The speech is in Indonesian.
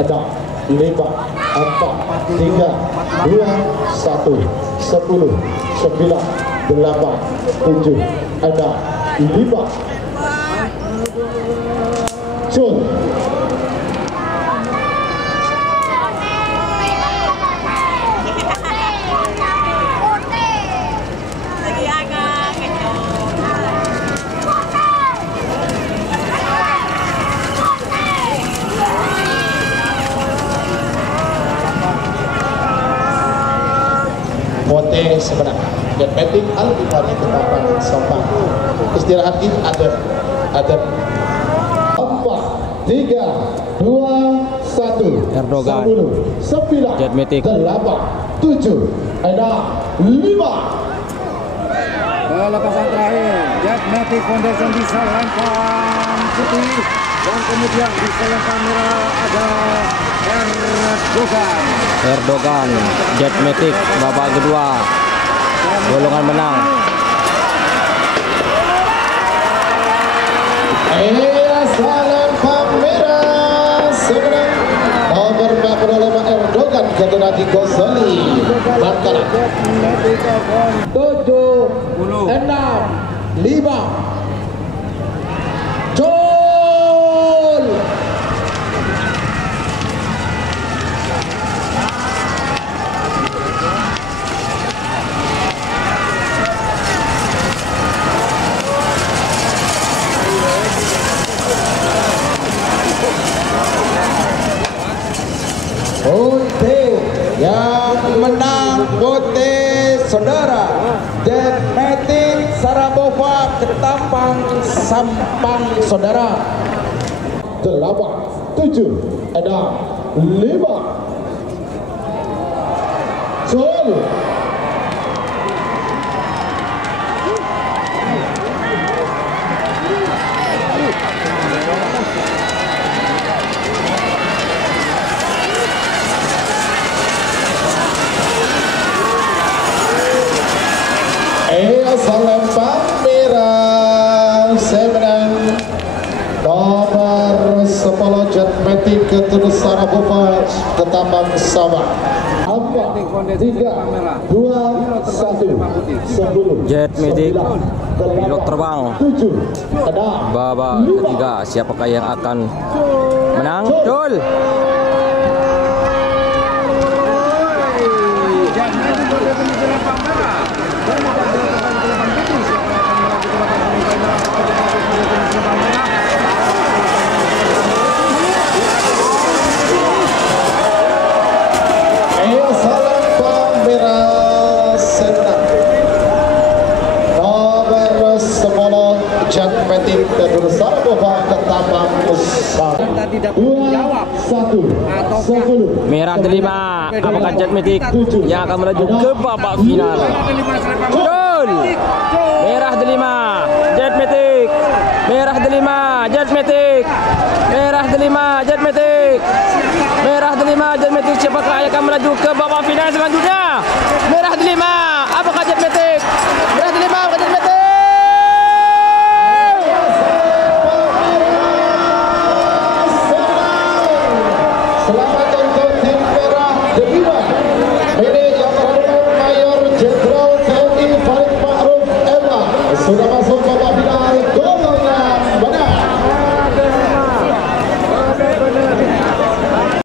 6, 5, 4, 3, 2, 1, 10, 9, 8, 7, 6, 5. Jul. Pote sebenarnya dan penting al-Tifani ketapang sopan istirahat ini ada 4, 3, 2, 1 Erdogan 10, 9, Jetmatic 8, 7, 6, 5. Lepasan terakhir Jetmatic Foundation bisa lempar putih dan kemudian bisa lempar merah ada Erdogan Jetmatic babak kedua golongan menang. Salam kamera sebenarnya nomor 45 Erdogan Generati Gozali Bangkalan 7, 6, 5. Jol. Pote yang menang Pote saudara Jetmatic Sarabova Ketapang Sampang saudara 8, 7, 6, 5. Jol. Salam merah sebenarnya nomor 10 Jetmatic Ketapang Sarabova Ketapang Sabah 4, 3, 2, 1, 10. Jetmatic pilot terbang 7, 6, babak ketiga. Siapakah yang akan menang? Jul. Jetmatic Ketapang Sarabova Ketapang Sabah 2, 1, 10. Merah delima. Apakah Jetmatic yang akan melaju ke babak final? Jul. Merah delima. Jetmatic. Merah delima. Jetmatic. Merah delima. Jetmatic. Merah delima. Jetmatic. Siapakah yang akan melaju ke babak final selanjutnya? Merah delima. Apakah Jetmatic? Merah delima. Apakah Jetmatic? Selamat